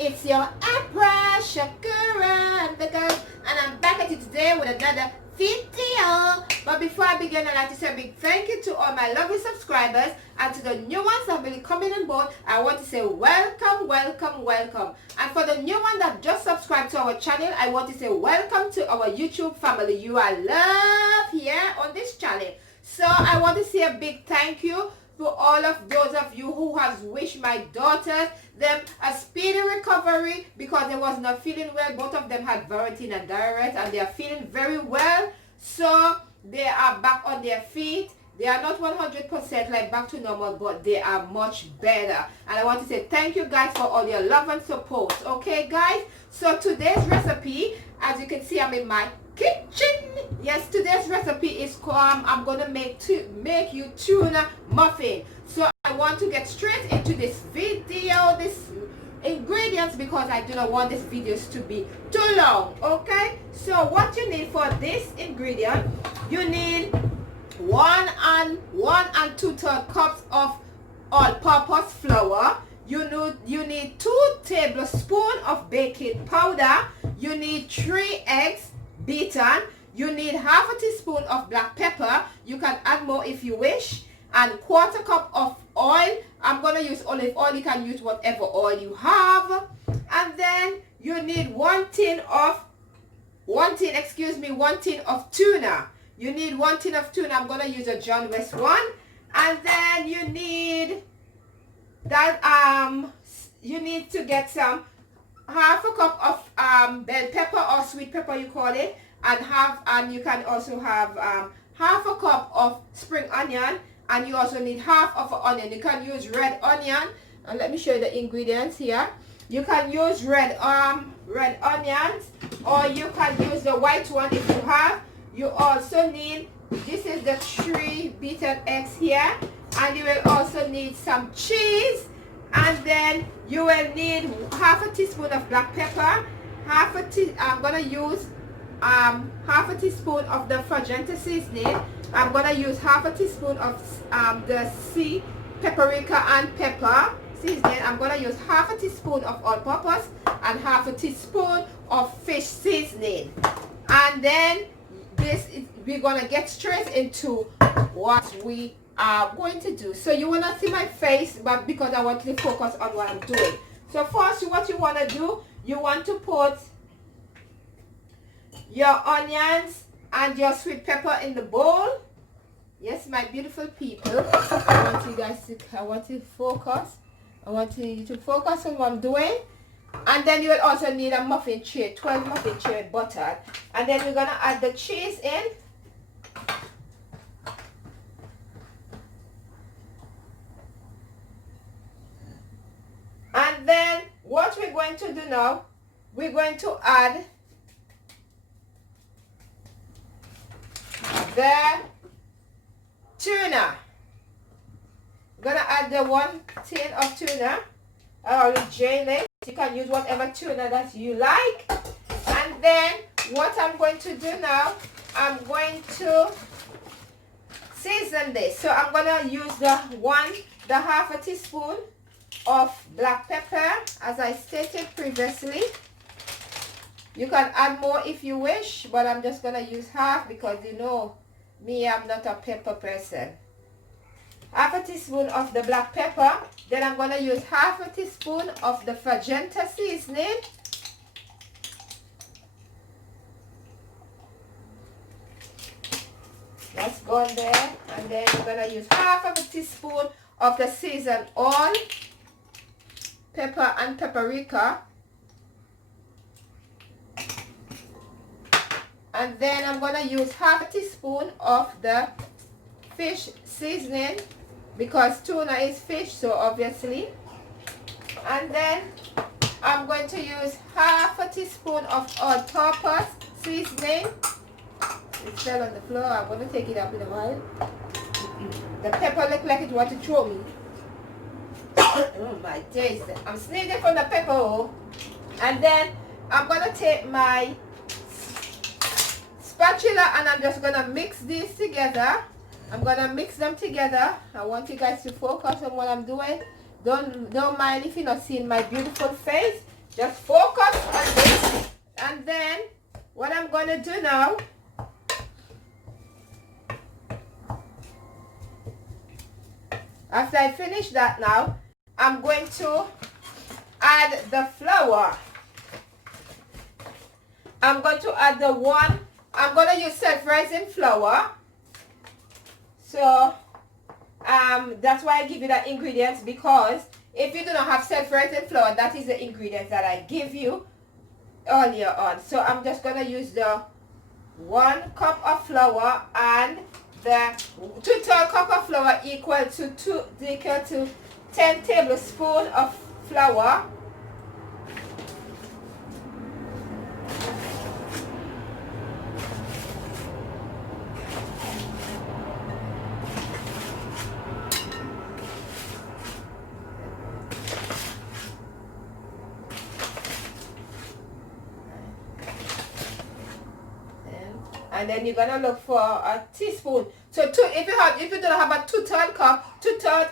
It's your Empress, Shakura and the girls, and I'm back at you today with another video. But before I begin, I'd like to say a big thank you to all my lovely subscribers, and to the new ones that have been coming on board. I want to say welcome, welcome, welcome. And for the new one that just subscribed to our channel, I want to say welcome to our YouTube family. You are loved here on this channel. So I want to say a big thank you to all of those of you who have wished my daughters them a speedy recovery because they was not feeling well. Both of them had varitin and diarrhea, and they are feeling very well. So they are back on their feet. They are not 100% like back to normal, but they are much better. And I want to say thank you guys for all your love and support. Okay guys, so today's recipe, as you can see, I'm in my kitchen. Yes, today's recipe is I'm gonna make you tuna muffin. So I want to get straight into this video, this ingredients, because I do not want this videos to be too long. Okay, so what you need for this ingredient, you need 1 and 2/3 cups of all-purpose flour. You need 2 tablespoons of baking powder. You need 3 eggs beaten. You need half a teaspoon of black pepper. You can add more if you wish. And 1/4 cup of oil. I'm gonna use olive oil. You can use whatever oil you have. And then you need 1 tin of tuna. You need 1 tin of tuna. I'm gonna use a John West one. And then you need that you need to get some half a cup of bell pepper or sweet pepper you call it, and you can also have half a cup of spring onion, and you also need half of an onion. You can use red onion, and let me show you the ingredients here. You can use red onions, or you can use the white one if you have. You also need, this is the 3 beaten eggs here, and you will also need some cheese, and then you will need half a teaspoon of black pepper, I'm gonna use half a teaspoon of the Fagenta seasoning. I'm gonna use half a teaspoon of the sea paprika and pepper seasoning. I'm gonna use half a teaspoon of all-purpose and half a teaspoon of fish seasoning. And then we're gonna get straight into what we are going to do. So you will not see my face, but because I want to focus on what I'm doing. So first, what you want to do, you want to put your onions and your sweet pepper in the bowl. Yes, my beautiful people, I want you guys to focus. I want you to focus on what I'm doing. And then you will also need a muffin tray, 12 muffin tray buttered. And then we're going to add the cheese in. And then what we're going to do now, we're going to add the tuna. I'm going to add the 1 tin of tuna. I already drained it. You can use whatever tuna that you like. And then what I'm going to do now, I'm going to season this. So I'm going to use the half a teaspoon of black pepper, as I stated previously. You can add more if you wish, but I'm just going to use half because you know me, I'm not a pepper person. Half a teaspoon of the black pepper. Then I'm going to use half a teaspoon of the Fagenta seasoning. That's gone there. And then we're going to use half of a teaspoon of the seasoned oil, pepper and paprika. And then I'm going to use half a teaspoon of the fish seasoning, because tuna is fish, so obviously. And then I'm going to use half a teaspoon of all-purpose seasoning. It fell on the floor. I'm going to take it up in a while. The pepper looked like it wanted to throw me. Oh my days. I'm sneezing from the pepper. And then I'm going to take my spatula and I'm just going to mix these together. I'm gonna mix them together. I want you guys to focus on what I'm doing. Don't mind if you're not seeing my beautiful face. Just focus on this. And then what I'm going to do now, after I finish that now, I'm going to add the flour. I'm going to add I'm going to use self-rising flour. So that's why I give you the ingredients, because if you do not have self-rising flour, that is the ingredients that I give you earlier on. So I'm just going to use the 1 cup of flour, and the 2/3 cup of flour equal to 10 tablespoons of flour. And then you're gonna look for a teaspoon. So if you don't have a 2/3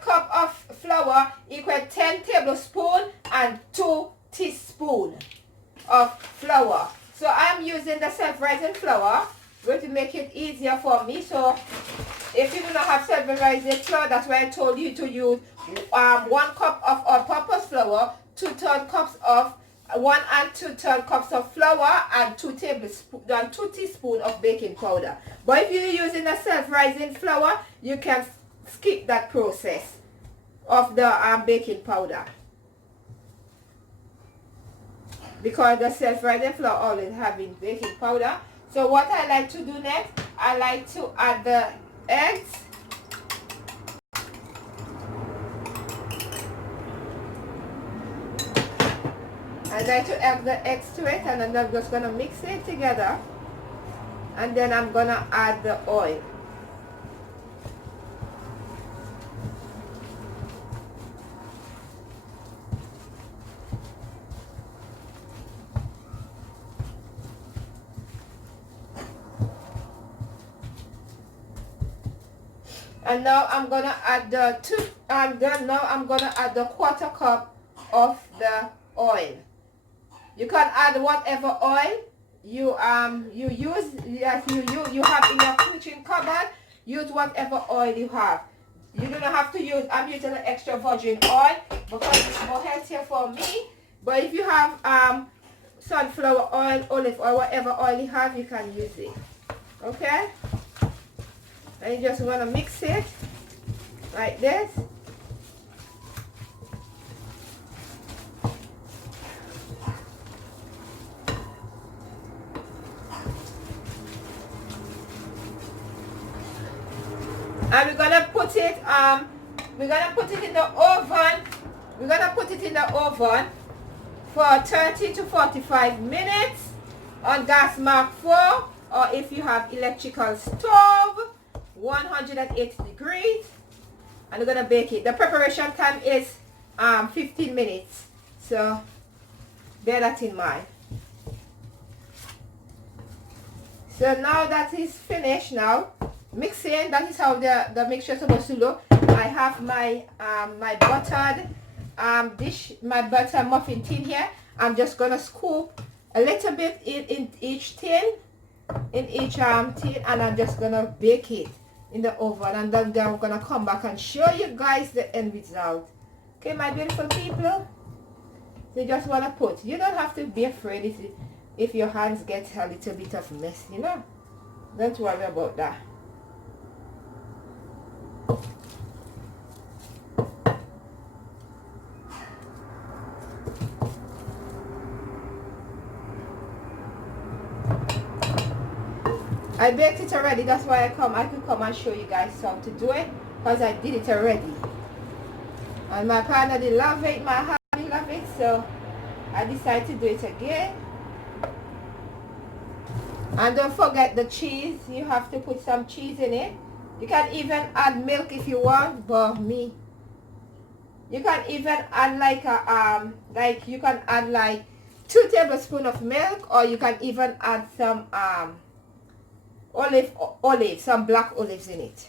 cup of flour equal 10 tablespoons and 2 teaspoons of flour. So I'm using the self-rising flour, which will make it easier for me. So if you do not have self-rising flour, that's why I told you to use 1 cup of all-purpose flour, 2/3 cups of 1 and 2/3 cups of flour, and 2 teaspoons of baking powder. But if you're using a self-rising flour, you can skip that process of the baking powder, because the self-rising flour always having baking powder. So what I like to do next, I like to add the eggs. I like to add the eggs to it, and then I'm just going to mix it together, and then I'm going to add the oil. And now I'm going to add the 1/4 cup of the oil. You can add whatever oil you use, you have in your kitchen cupboard. Use whatever oil you have. You do not have to use, I'm using an extra virgin oil because it's more healthier for me. But if you have sunflower oil, olive oil, whatever oil you have, you can use it. Okay? And you just want to mix it like this. And we're gonna put it in the oven. We're gonna put it in the oven for 30 to 45 minutes on gas mark 4, or if you have electrical stove, 180 degrees. And we're gonna bake it. The preparation time is 15 minutes. So bear that in mind. So now that is finished now. Mixing, that is how the mixture is supposed to look. I have my my buttered my butter muffin tin here. I'm just gonna scoop a little bit in each tin, and I'm just gonna bake it in the oven, and then I'm gonna come back and show you guys the end result. Okay, my beautiful people. So you just wanna put. You don't have to be afraid if your hands get a little bit of mess, you know. Don't worry about that. I baked it already, that's why I could come and show you guys how to do it, because I did it already. And my partner did love it, my hubby love it, so I decided to do it again. And don't forget the cheese, you have to put some cheese in it. You can even add milk if you want, but me. You can even add like you can add like 2 tablespoons of milk, or you can even add some some black olives in it.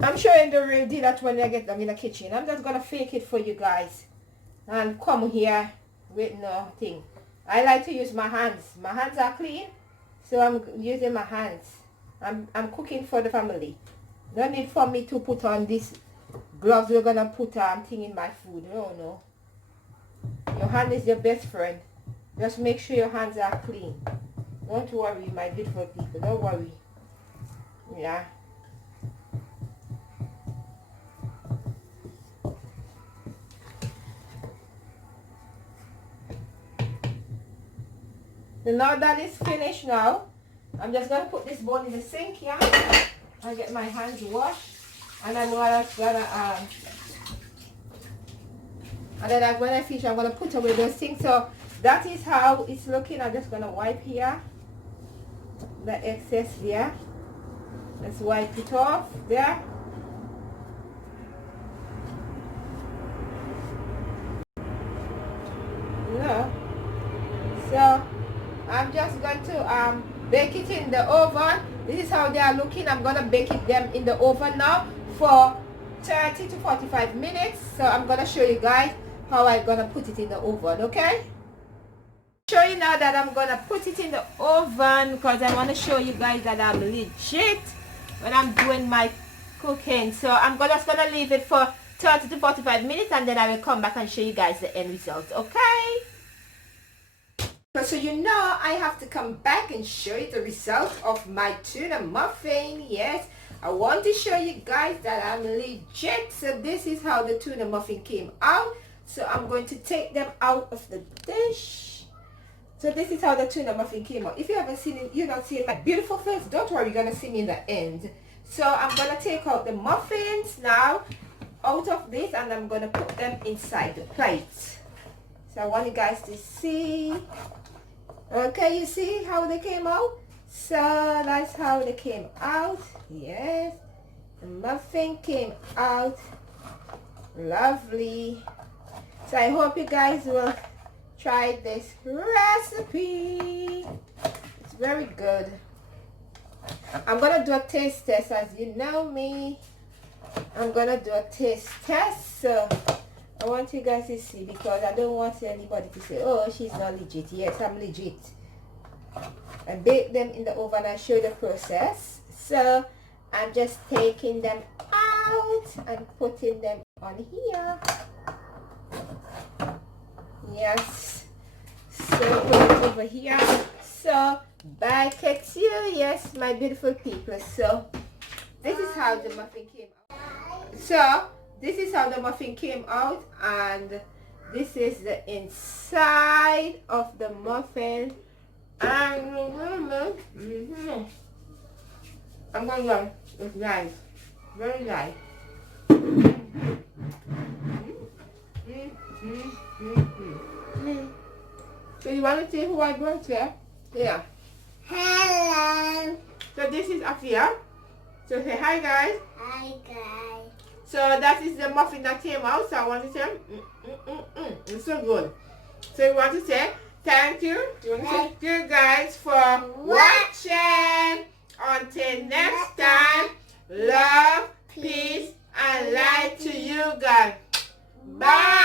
I'm showing the real deal that when I get them in the kitchen. I'm just gonna fake it for you guys and come here with nothing. I like to use my hands. My hands are clean, so I'm using my hands. I'm cooking for the family. No need for me to put on this gloves. We're gonna put thing in my food. No. Your hand is your best friend. Just make sure your hands are clean. Don't worry, my beautiful people. Don't worry. Yeah. So now that is finished now, I'm just going to put this bowl in the sink here and get my hands washed. And I'm gonna and then when I finish, I'm gonna put away those things. So that is how it's looking. I'm just gonna wipe here the excess there. Let's wipe it off there. No. So I'm just going to bake it in the oven. This is how they are looking. I'm gonna bake them in the oven now for 30 to 45 minutes. So I'm gonna show you guys how I'm gonna put it in the oven, okay? Show you now that I'm gonna put it in the oven because I want to show you guys that I'm legit when I'm doing my cooking. So I'm just gonna leave it for 30 to 45 minutes and then I will come back and show you guys the end result, okay? So you know I have to come back and show you the result of my tuna muffin. Yes, I want to show you guys that I'm legit. So this is how the tuna muffin came out. So I'm going to take them out of the dish. So this is how the tuna muffin came out. If you haven't seen it, you're not seeing my beautiful face, don't worry, you're gonna see me in the end. So I'm gonna take out the muffins now out of this and I'm gonna put them inside the plate. So I want you guys to see. Okay, you see how they came out? So that's how they came out. Yes, the muffin came out lovely. So I hope you guys will try this recipe. It's very good. I'm gonna do a taste test. As you know me, I'm gonna do a taste test. So I want you guys to see because I don't want anybody to say, oh, she's not legit. Yes, I'm legit. I bake them in the oven and show the process. So I'm just taking them out and putting them on here. Yes. So put it over here. So back at you. Yes, my beautiful people. So this is how the muffin came out. So this is how the muffin came out and this is the inside of the muffin. And I'm going to go. It's nice. Very nice. So you want to see who I brought here? Yeah. Hello. So this is Afia. So say hi guys. Hi guys. So that is the muffin that came out. So I want to say, it's so good. So you want to say thank you. You want to say thank you guys for watching. Until next time, love, peace, and light to you guys. Bye.